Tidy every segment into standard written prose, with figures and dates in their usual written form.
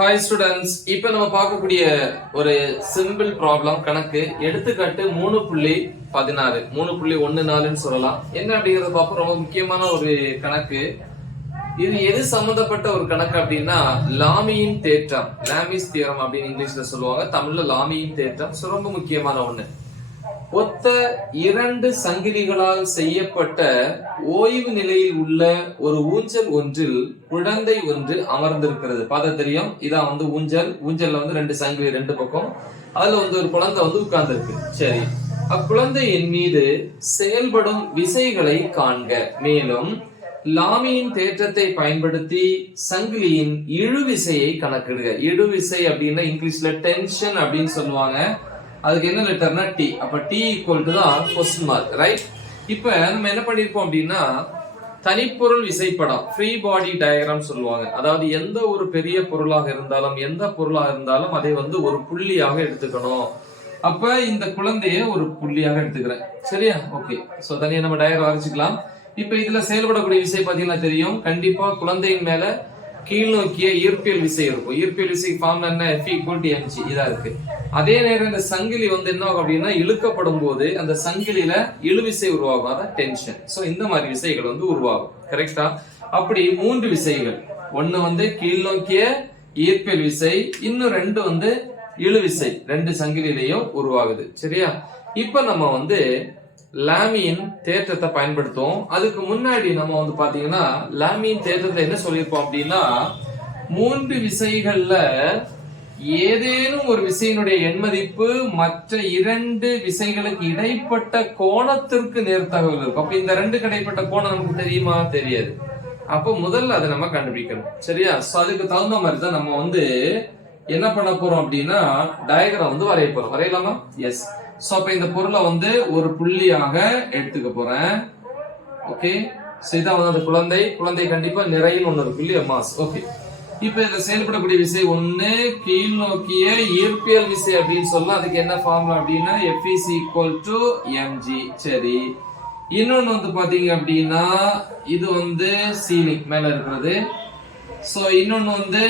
Hi students, இப்ப நம்ம பார்க்கக்கூடிய ஒரு சிம்பிள் ப்ராப்ளம் கணக்கு. எடுத்துக்காட்டு 3.16 3.14 சொல்லலாம். என்ன அப்படிங்கறத பார்ப்போம். ரொம்ப முக்கியமான ஒரு கணக்கு. இது எது சம்பந்தப்பட்ட ஒரு கணக்கு அப்படின்னா லாமியின் தேற்றம், லாமிஸ் தியரம் அப்படின்னு இங்கிலீஷ்ல சொல்லுவாங்க. தமிழ்ல லாமியின் தேற்றம். ரொம்ப முக்கியமான ஒண்ணு. ஒத்த இரண்டு சங்கிலிகளால் செய்யப்பட்ட ஓய்வு நிலையில் உள்ள ஒரு ஊஞ்சல் ஒன்றில் குழந்தை ஒன்று அமர்ந்திருக்கிறது. பார்த்தா தெரியும், இதான் ஊஞ்சல். ஊஞ்சல்ல ரெண்டு சங்கிலி ரெண்டு பக்கம், அதுல ஒரு குழந்தை உட்கார்ந்து இருக்கு. சரி, அக்குழந்தையின் மீது செயல்படும் விசைகளை காண்க. மேலும் லாமியின் தேற்றத்தை பயன்படுத்தி சங்கிலியின் இழுவிசையை கணக்கிடுக. இழுவிசை அப்படின்னா இங்கிலீஷ்ல டென்ஷன் அப்படின்னு சொல்லுவாங்க. அதுக்கு என்ன லெட்டர்னா டி. அப்ப டி ஈக்குவல் டு தான் क्वेश्चन மார்க், ரைட்? இப்ப நம்ம என்ன பண்ணிருப்போம் அப்படின்னா தனிப்பொருள் விசைப்படம், ஃப்ரீ பாடி டயக்ராம் சொல்லுவாங்க. அதாவது எந்த ஒரு பெரிய பொருளாக இருந்தாலும் எந்த பொருளாக இருந்தாலும் அதை ஒரு புள்ளியாக எடுத்துக்கணும். அப்ப இந்த குழந்தைய ஒரு புள்ளியாக எடுத்துக்கிறேன். சரியா? ஓகே. சோ தனியா நம்ம டயக்ராம் வரைச்சுக்கலாம். இப்ப இதுல செயல்படக்கூடிய விசை பாத்தீங்கன்னா தெரியும். கண்டிப்பா குழந்தையின் மேல கீழ் நோக்கிய ஈர்ப்பியல் விசை இருக்கும். ஈர்ப்பியல் விசை ஃபார்ம் என்ன? F = mg. இதா இருக்கு. அதே நேரம் இந்த சங்கிலி என்ன ஆகும் அப்படின்னா இழுக்கப்படும் போது அந்த சங்கிலியில இழுவிசை உருவாகும். அதான் டென்ஷன். சோ இந்த மாதிரி விசைகள் உருவாகும். கரெக்டா? அப்படி மூன்று விசைகள். ஒன்னு கீழ் நோக்கிய ஈர்ப்பியல் விசை, இன்னும் ரெண்டு இழுவிசை, ரெண்டு சங்கிலியிலையும் உருவாகுது. சரியா? இப்ப நம்ம லாமியின் தேற்றத்தை பயன்படுத்துவோம். அதுக்கு முன்னாடி நம்ம பாத்தீங்கன்னா லாமியின் தேற்றத்தை என்ன சொல்லியிருப்போம் அப்படின்னா மூன்று விசைகள்ல ஏதேனும் ஒரு விசையினுடைய எண்மதிப்பு மற்ற இரண்டு விசைகளுக்கு இடைப்பட்ட கோணத்திற்கு நேர்த்தகவல் இருக்கும். அப்ப இந்த ரெண்டு இடைப்பட்ட கோணம் நமக்கு தெரியுமா? தெரியாது. அப்ப முதல்ல அதை நம்ம கண்டுபிடிக்கணும். சரியா? அதுக்கு தகுந்த மாதிரி தான் நம்ம என்ன பண்ண போறோம் அப்படின்னா டயக்ராம் வரைய போறோம். வரையலாமா? எஸ். சோ அப்ப இந்த பொருளை ஒரு புள்ளியாக எடுத்துக்க போறேன். ஓகே. சோ இதான் அந்த குழந்தை கண்டிப்பா நிறையில் ஒண்ணு இருக்கு இல்லையா? மாஸ். ஓகே. இப்ப இதுல செயல்படக்கூடிய விசை ஒண்ணு கீழ் நோக்கிய ஈர்ப்பியல் விசை அப்படின்னு சொல்லலாம். அதுக்கு என்ன ஃபார்முலா அப்படின்னா F = mg. சரி, இன்னொன்னு பாத்தீங்க அப்படின்னா இது சீலிங் மேல இருக்கிறது. சோ இன்னொன்னு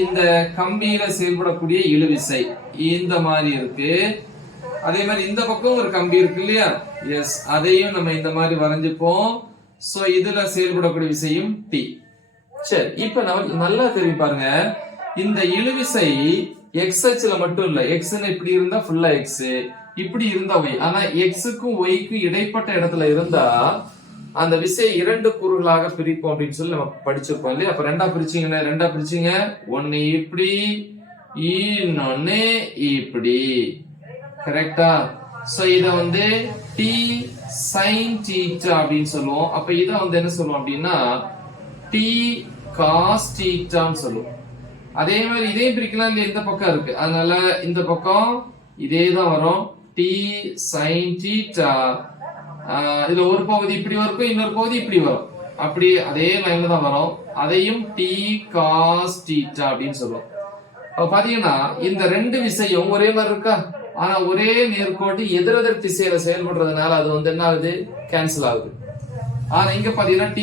இந்த கம்பியில செயல்படக்கூடிய இழுவிசை இந்த மாதிரி இருக்கு. அதே மாதிரி இந்த பக்கம் ஒரு கம்பி இருக்கு இல்லையா? எஸ், அதையும் நம்ம இந்த மாதிரி வரைஞ்சுப்போம். சோ இதுல செயல்படக்கூடிய விசையும் T. சரி, இப்ப நம்ம நல்லா தெரியும் பாருங்க. இந்த இழுவிசை x அச்சுல மட்டும் இல்ல. x இப்படி இருந்தா ஃபுல்லா x, இப்படி இருந்தா y. ஆனா x க்கும் y க்கும் இடைப்பட்ட இடத்துல இருந்தா அந்த விசை இரண்டு கூறுகளாக பிரிப்போம் அப்படின்னு சொல்லி நம்ம படிச்சிருப்போம் இல்லையா? அப்ப ரெண்டா பிரிச்சீங்க. ஒன்னு இப்படி, இன்னொன்னு இப்படி. கரெக்டா? சோ இத t sin θ அப்படின்னு சொல்லுவோம். அப்ப இத என்ன சொல்லுவோம் அப்படின்னா t cos θ ன்னு சொல்லுவோம். அதே மாதிரி இதே பிரிக்கலாம் இல்லையா? இந்த பக்கம் இருக்கு, அதனால இந்த பக்கம் இதே தான் வரும். t sin θ. இதுல ஒரு பகுதி இப்படி வரும், இன்னொரு பகுதி இப்படி வரும். அப்படி அதே லைன்ல தான் வரும். அதையும் t cos θ அப்படின்னு சொல்லுவோம். அப்ப பாத்தீங்கன்னா இந்த ரெண்டு விசையும் ஒரே மாதிரி இருக்கா? ஆனா ஒரே நேர்கோட்டு எதிரெதிர் திசையில செயல்படுறதுனால அது என்ன ஆகுது? கேன்சல் ஆகுது. ஆனா இங்க பாத்தீங்கன்னா t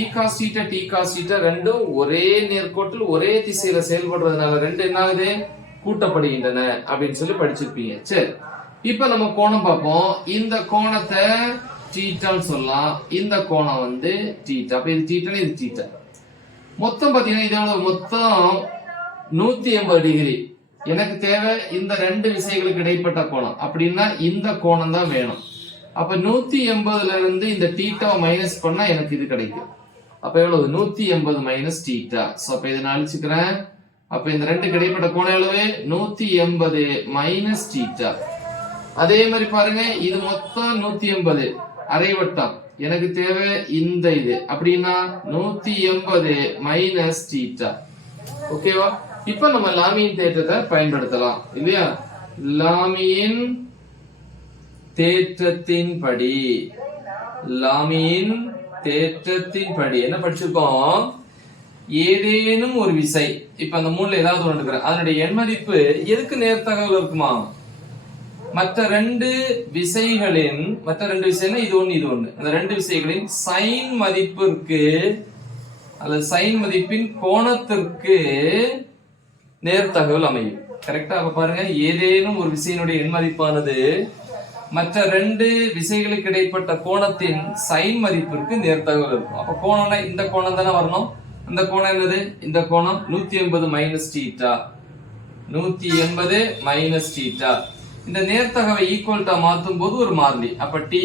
cos θ ரெண்டும் ஒரே நேர்கோட்டில் ஒரே திசையில செயல்படுறதுனால ரெண்டு என்ன ஆகுது? கூட்டப்படுகின்றன அப்படின்னு சொல்லி படிச்சிருப்பீங்க. சரி, இப்ப நம்ம கோணம் பார்ப்போம். இந்த கோணத்தை தீட்டான்னு சொல்லலாம். இந்த கோணம் தீட்டா. அப்ப இது தீட்டான்னு இது தீட்டா. மொத்தம் பாத்தீங்கன்னா இதோட மொத்தம் 180 டிகிரி. எனக்கு தேவை இந்த ரெண்டு விசைகளுக்கு இடைப்பட்ட கோணம். அப்படின்னா இந்த கோணம் தான் வேணும். அப்ப 180ல இருந்து இந்த தீட்டாவை மைனஸ் பண்ணா எனக்கு இது கிடைக்கும். அப்ப எவ்வளவு? 180 மைனஸ் தீட்டா. சோ அப்ப இதை நான் அழிச்சுக்கிறேன். அப்ப இந்த ரெண்டுக்கு இடைப்பட்ட கோணம் எவ்வளவு? 180 மைனஸ் தீட்டா. அதே மாதிரி பாருங்க, இது மொத்தம் 180 அரைவட்டம். எனக்கு தேவை இந்த இது. அப்படின்னா 180 மைனஸ் தீட்டா. ஓகேவா? இப்ப நம்ம லாமியின் தேற்றத்தை பயன்படுத்தலாம் இல்லையா? லாமியின் தேற்றத்தின்படி என்ன படிச்சிருக்கோம்? ஏதேனும் ஒரு விசை, இப்ப அந்த மூணுல ஏதாவது ஒன்று இருக்கிற அதனுடைய எண்மதிப்பு எதுக்கு நேர்த்தகவல் இருக்குமா? மற்ற ரெண்டு விசைனா இது ஒண்ணு. அந்த ரெண்டு விசைகளின் சைன் மதிப்பிற்கு அல்லது சைன் மதிப்பின் கோணத்திற்கு நேர்த்தகவல் அமையும். கரெக்டா? அப்ப பாருங்க, ஏதேனும் ஒரு விசையினுடைய எண் மதிப்பானது மற்ற ரெண்டு விசைகளுக்கு இடைப்பட்ட கோணத்தின் சைன் மதிப்பிற்கு நேர்த்தகவல் இருக்கும். அப்ப கோணம்னா இந்த கோணம் தானே வரணும். இந்த கோணம் என்னது? இந்த கோணம் 180 மைனஸ் தீட்டா. 180 minus theta. இந்த நேர்த்தகவை ஈக்குவல்டா மாத்தும் போது ஒரு மாறிலி. அப்ப t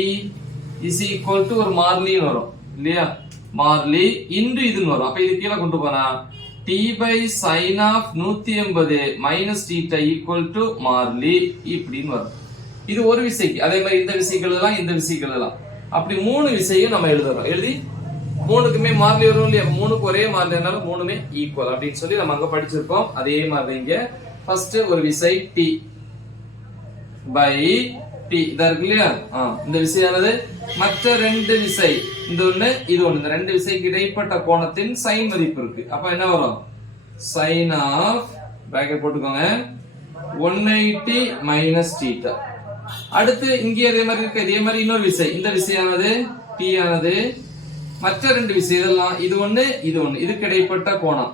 இஸ் ஈக்குவல் டு ஒரு மாறிலின்னு வரும் இல்லையா? மாறிலி இன்டு இதுன்னு வரும். அப்ப இது கீழே கொண்டு போனா t by sin of 180 minus theta equal to மாறிலி இப்படின்னு வரும். இது ஒரு விசைக்கு. அதே மாதிரி இந்த விசைக்கு எழுதலாம், இந்த விசைக்கு எழுதலாம். அப்படி மூணு விசையும் நம்ம எழுதுறோம். எழுதி மூணுக்குமே மாறிலி வரும் இல்லையா? மூணுக்கு ஒரே மாறிலினால மூணுமே ஈக்குவல் அப்படின்னு சொல்லி நம்ம அங்க படிச்சிருக்கோம். அதே மாதிரி இங்க ஃபர்ஸ்ட் ஒரு விசை t by t இதா இருக்கு இல்லையா? இந்த விசையானது மற்ற ரெண்டு விசை, இந்த ஒண்ணு இது ஒண்ணு, இந்த ரெண்டு விசைக்கு இடைப்பட்ட கோணத்தின் சைன் மதிப்பு இருக்கு. அப்ப என்ன வரும்? sin of பிராக்கெட் போட்டுக்கோங்க 180 மைனஸ் தீட்டா. அடுத்து இங்கே அதே மாதிரி இருக்கு. இதே மாதிரி இன்னொரு விசை, இந்த விசையானது t ஆனது மற்ற ரெண்டு விசை, இதெல்லாம் இது ஒண்ணு இது ஒண்ணு, இதுக்கு இடைப்பட்ட கோணம்.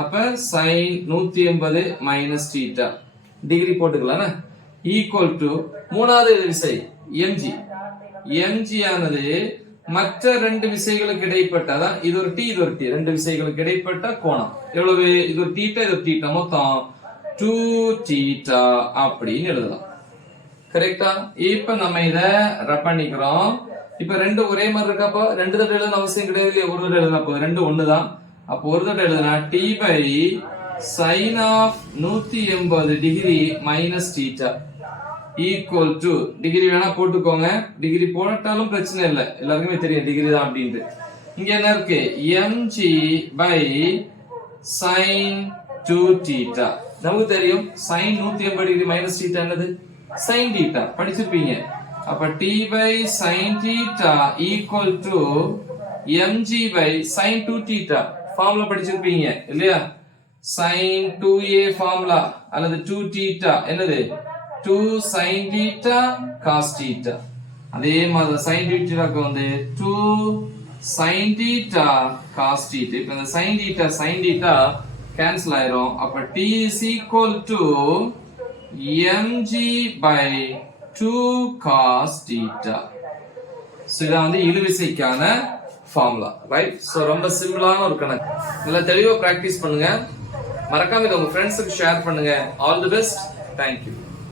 அப்ப sin 180 மைனஸ் தீட்டா டிகிரி போட்டுக்கலாம். ஈக்குவல் டு மூணாவது விசை mg. mg ஆனது மற்ற ரெண்டு விசைகளுக்கு இடைப்பட்ட, அதான் இது ஒரு t இது ஒரு t, ரெண்டு விசைகளுக்கு இடைப்பட்ட கோணம் எவ்வளவு? இது ஒரு தீட்டா இது ஒரு தீட்டா, மொத்தம் 2 தீட்டா அப்படின்னு எழுதலாம். கரெக்டா? இப்ப நம்ம இத ரப் பண்ணிக்கிறோம். இப்ப ரெண்டு ஒரே மாதிரி இருக்கப்போ ரெண்டு தடவை எழுத அவசியம் கிடையாது இல்லையா? ஒரு தடவை எழுதினா போதும், ரெண்டு ஒண்ணுதான். அப்போ ஒரு தடவை எழுதுனா t by sin of 180 degree minus theta equal to, degree வேணா போட்டுக்கோங்க, டிகிரி போட்டாலும் பிரச்சனை இல்லை, எல்லாருக்குமே தெரியும் டிகிரி தான் அப்படின்ட்டு. இங்க என்ன இருக்கு? mg by sin 2 theta. நமக்கு தெரியும் sin 180 டிகிரி மைனஸ் தீட்டா என்னது? sin தீட்டா படிச்சிருப்பீங்க. அப்ப t by sin theta equal to mg by sin 2 theta formula படிச்சிருப்பீங்க இல்லையா? sin 2a ஃபார்முலா அல்லது 2 theta என்னது? 2 sin theta cos theta. அதே மாதிரி sin theta-க்கு வந்து 2 sin theta cos theta. இப்ப இந்த sin theta கேன்சல் ஆயிரும். அப்ப t is equal to mg by 2 cos theta. So இத வந்து இழுவிசைக்கான ஃபார்முலா, ரைட்? சோ ரொம்ப சிம்பிளான ஒரு கணக்கு. நல்லா தெளிவா பிராக்டீஸ் பண்ணுங்க. மறக்காம இத உங்க ஃப்ரெண்ட்ஸ்க்கு ஷேர் பண்ணுங்க. All the best. Thank you.